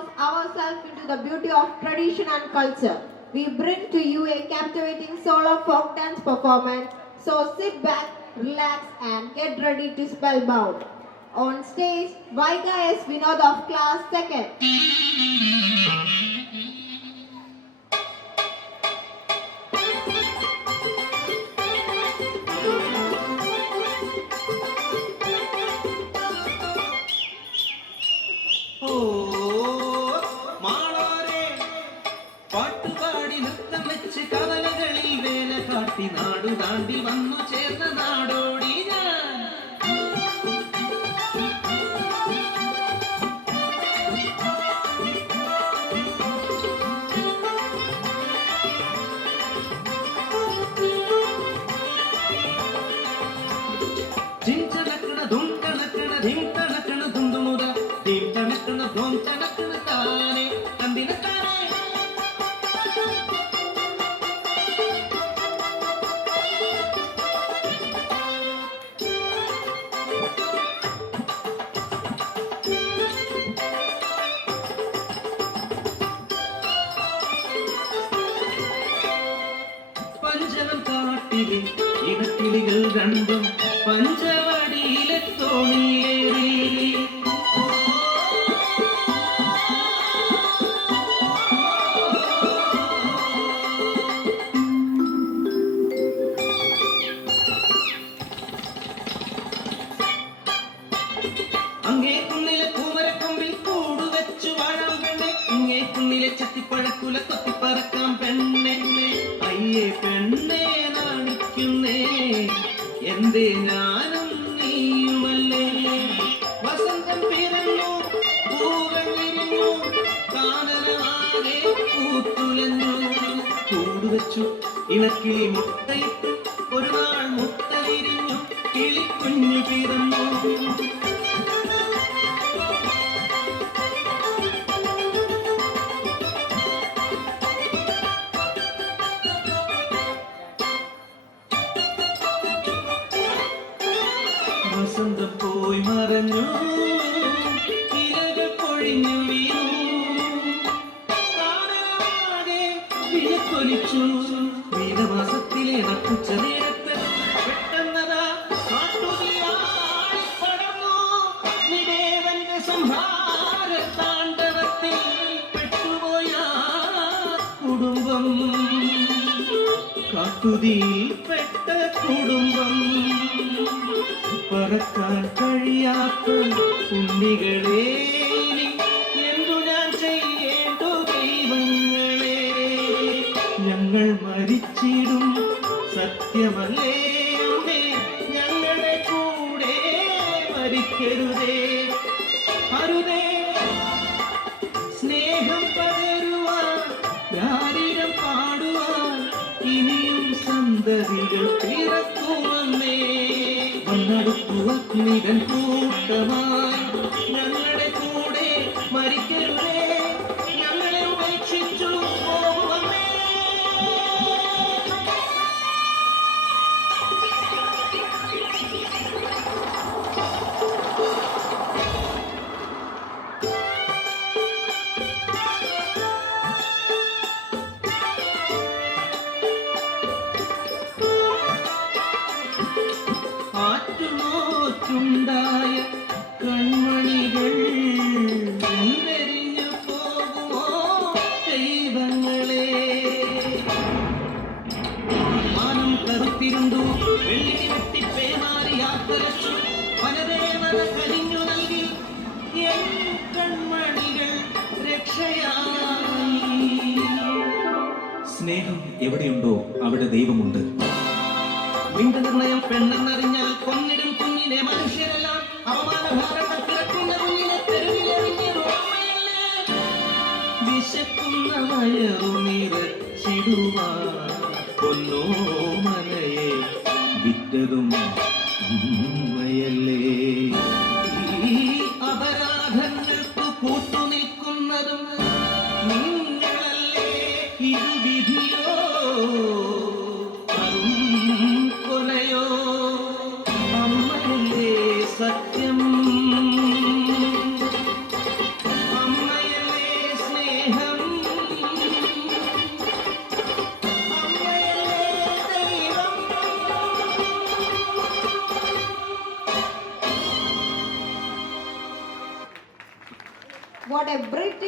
immerse ourselves into the beauty of tradition and culture. We bring to you a captivating solo folk dance performance. So sit back, relax, and get ready to spellbound. On stage, Vaiga S. Vinod of class 2nd. പാട്ടുപാടി നൃത്തം വെച്ച് കവലകളിൽ വേല കാട്ടി നാടു താണ്ടി വന്നു ചേർന്ന നാടോടി ഞാൻ ജിഞ്ചണക്കണ ധും കണക്കണ ധിം കണക്കണ ധുന്തുമുറ ധിം കണക്കണ ധോം കണക്കണ താനെ കന്തിന പഞ്ചവൻ കാട്ടിലെ ഇടക്കിളികൾ രണ്ടും പഞ്ചവടിയിലെ തോണിയേറി അങ്ങേ കുന്നിലെ കൂമരക്കൊമ്പിൽ കൂടുവെച്ചു വാഴാം പെണ്ണെ ഇങ്ങേ കുന്നിലെ ചെത്തിപ്പഴക്കുല കൊത്തിപ്പറക്കാം പെണ്ണെ അയ്യേ പെണ്ണെ നാണിക്കുന്നേ എന്തേ ഞാനും നീയുമല്ലേ വസന്തം പിറന്നു പൂകൾ വിരിഞ്ഞു കാനനമാകെ പൂത്തുലഞ്ഞു കൂടുവെച്ചു ഇണക്കിളി മുട്ടയിട്ട് ഒരു നാൾ മുട്ട വിരിഞ്ഞു കിളിക്കുഞ്ഞു പിറന്നു വസന്തം പോയി മറഞ്ഞു ഇലകൾ പൊഴിഞ്ഞു വീണു കാനനമാകെ വിലക്കൊലിച്ചു മീനമാസത്തിലെ നട്ടുച്ച നേരത്ത് പെട്ടെന്നതാ കാട്ടുതീയായി പടർന്നു അഗ്നിദേവന്റെ സംഹാര താണ്ഡവത്തിൽ പെട്ടുപോയ കുടുംബം കാട്ടുതീയിൽ പെട്ട കുടുംബം പറക്കാൻ കഴിയാത്ത ഉണ്ണികളെ എന്തു ഞാൻ ചെയ്യേണ്ടു ദൈവങ്ങളെ ഞങ്ങൾ മരിച്ചിടും സത്യമല്ലേ അമ്മേ ഞങ്ങളുടെ കൂടെ മരിക്കരുതേ അരുതേ സ്നേഹം പകരുവാൻ രാരിരം പാടുവാൻ ഇനിയും സന്തതികൾ പിറക്കുമമ്മേ വന്നടുക്കുവഗ്നിതൻ കൂട്ടമായി ഞങ്ങളുടെ കൂടെ മരിക്കരുതേ ഞങ്ങളെ ഉപേക്ഷിച്ചു പോകുമമ്മേ ആറ്റുനോറ്റുണ്ടായ കൺമണികൾ എന്തെരിഞ്ഞു പോകുമോ ദൈവങ്ങളെ മാനം കറുത്തിരുണ്ടു വെള്ളി വെട്ടി പേമാരി ആക്കലച്ചു വനദേവത കരിഞ്ഞു നൽകി എൻ കൺമണികൾ രക്ഷയായി സ്നേഹം എവിടെയുണ്ടോ അവിടെ ദൈവമുണ്ട് ലിംഗനിർണയം പെണ്ണെന്നറിഞ്ഞാൽ കൊന്നിടും കുഞ്ഞിനെ മനുഷ്യരെല്ലാം അവമാനഭാരങ്ങൾ കിടക്കുന്ന കുഞ്ഞിനെ തെരുവിലെറിഞ്ഞിടും വിശക്കുന്ന വയറു നിറച്ചിടുവാൻ പൊന്നോ മലയെ വിറ്റതും അമ്മയല്ലേ ഈ അപരാധങ്ങൾക്ക് കൂട്ടുനിൽക്കുന്നതും നിങ്ങളല്ലേ ഇത് വിധിയോ കൊലയോ അമ്മയല്ലേ സത്യം അമ്മയല്ലേ What a breathtaking